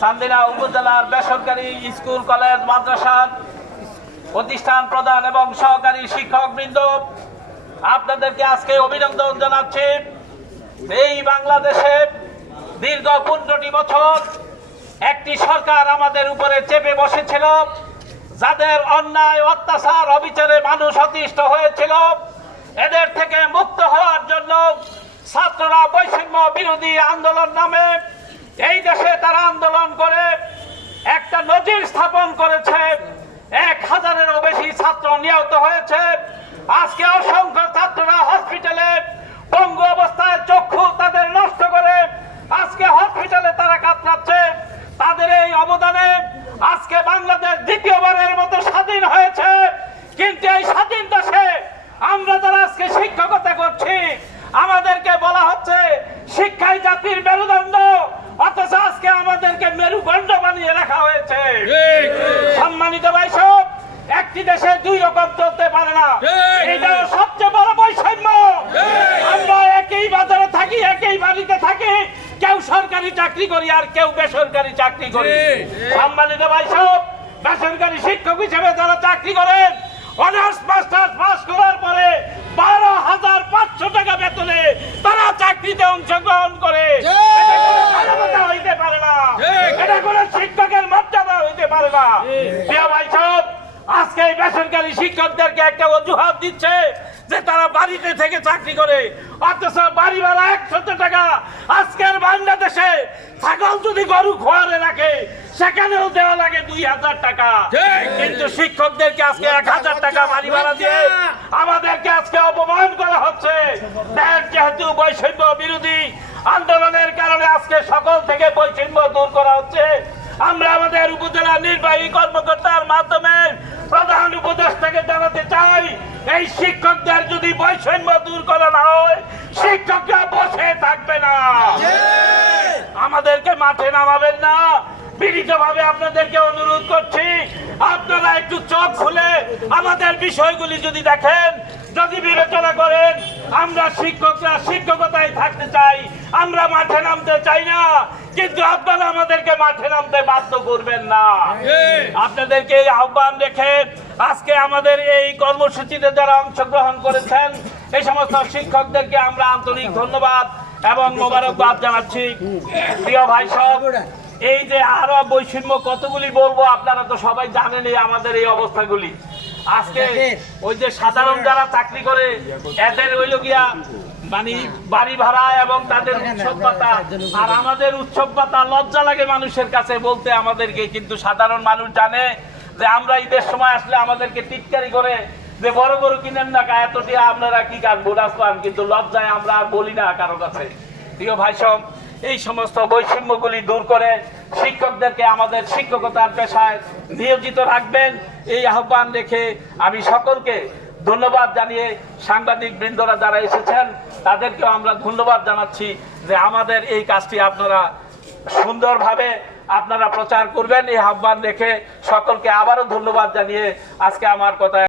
সান্দিনা উপজেলার বেসরকারি school, college, মাদ্রাসা প্রতিষ্ঠান প্রধান এবং সহকারী শিক্ষক বৃন্দ আপনাদেরকে আজকে অভিনন্দন জানাচ্ছি। এই বাংলাদেশে দীর্ঘ পনেরোটি বছর একটি সরকার আমাদের উপরে চেপে বসেছিল, যাদের অন্যায়, অত্যাচার, অবিচারে মানুষ অতিষ্ঠ হয়েছিল। এদের থেকে মুক্ত হওয়ার জন্য ছাত্ররা বৈষম্য বিরোধী আন্দোলন নামে এই দেশে তারা আন্দোলন করে, একটা নজির স্থাপন করেছে, এক হাজারেরও বেশি ছাত্র নিহত হয়েছে। আজকে অসংখ্য ছাত্ররা হসপিটালে পঙ্গু অবস্থায় চক্ষু তাদের নষ্ট করে আজকে হসপিটালে তারা কাতরাচ্ছে। তাদের এই অবদানে আজকে বাংলাদেশ দ্বিতীয়বারের মতো স্বাধীন হয়েছে। কিন্তু এই স্বাধীন দেশে আমরা যারা আজকে শিক্ষকতা করছি আমাদেরকে বলা হচ্ছে শিক্ষাই জাতির মেরুদণ্ড অথচ আজকে আমাদেরকে মেরুদণ্ড বানিয়ে রাখা হয়েছে সম্মানিত ভাই সব একটি দেশে দুই রকম চলতে পারে না ঠিক। এটা সবচেয়ে বড় বৈষম্য আমরা একই বাজারে থাকি একই বাড়িতে থাকি কেউ সরকারি চাকরি করি আর কেউ বেসরকারি চাকরি করি। সম্মানিত ভাই সব বেসরকারি শিক্ষক হিসেবে যারা চাকরি করেন অনার্স মাস্টার্স পাস করার পরে বারো হাজার পাঁচশো টাকা বেতনে তারা চাকরিতে অংশগ্রহণ করে। এটা হইতে পারে না। এটা কোনো শিক্ষকের মর্যাদা হইতে পারে না। প্রিয় ভাই সব আজকে এই বেসরকারি শিক্ষকদেরকে একটা অজুহাত দিচ্ছে। যে তারা বাড়িতে থেকে চাকরি করে অথচ বাড়ি ভাড়া একশত টাকা। আজকের বাংলাদেশে ছাগল যদি গরু খোয়ারে রাখে সেখানেও দেওয়া লাগে দুই হাজার টাকা। কিন্তু শিক্ষকদেরকে আজকে এক হাজার টাকা বাড়ি ভাড়া দিয়ে আমাদেরকে আজকে অপমান করা হচ্ছে। দেশ যেহেতু বৈষম্য বিরোধী আন্দোলনের কারণে আজকে সকল থেকে বৈষম্য দূর করা হচ্ছে আমরা আমাদের উপজেলা নির্বাহী কর্মকর্তার মাধ্যমে প্রধান উপদেষ্টাকে জানাতে চাই এই শিক্ষকদের যদি বৈষম্য দূর করা না হয়, শিক্ষকরা বসে থাকবে না। আমাদেরকে মাঠে নামাবেন না। বিনীতভাবে আপনাদেরকে অনুরোধ করছি, আপনারা একটু চোখ খুলে আমাদের বিষয়গুলি যদি দেখেন, যদি বিবেচনা করেন, আমরা শিক্ষকরা শিক্ষকতায় থাকতে চাই। আমরা মাঠে নামতে চাই না কিন্তু আপনারা আমাদেরকে মাঠে নামতে বাধ্য করবেন না। আপনাদেরকে এই আহ্বান রেখে আজকে আমাদের এই কর্মসূচিতে যারা অংশগ্রহণ করেছেন এই সমস্ত শিক্ষকদেরকে আমরা আন্তরিক ধন্যবাদ এবং মোবারকবাদ জানাচ্ছি। প্রিয় ভাই সব এই যে আরও বৈষম্য কতগুলি বলব আপনারা তো সবাই জানেনই আমাদের এই অবস্থাগুলি। আজকে ওই যে সাধারণ যারা চাকরি করে এদের হইল গিয়া মানে বাড়ি ভাড়া এবং তাদের উৎসব আর আমাদের উৎসব লজ্জা লাগে মানুষের কাছে বলতে আমাদেরকে, কিন্তু সাধারণ মানুষ যে আমরা ঈদের সময় আসলে আমাদেরকে করে যে বড় কিনেন না কিন্তু লজ্জায় আমরা বলি না কারও কাছে। প্রিয় ভাই সব এই সমস্ত বৈষম্যগুলি দূর করে শিক্ষকদেরকে আমাদের শিক্ষকতার পেশায় নিয়োজিত রাখবেন। এই আহ্বান রেখে আমি সকলকে ধন্যবাদ জানিয়ে সাংবাদিক বৃন্দরা যারা এসেছেন তাদেরকেও আমরা ধন্যবাদ জানাচ্ছি যে আমাদের এই কাজটি আপনারা সুন্দরভাবে আপনারা প্রচার করবেন, এই আহ্বান রেখে সকলকে আবারও ধন্যবাদ জানিয়ে আজকে আমার কথা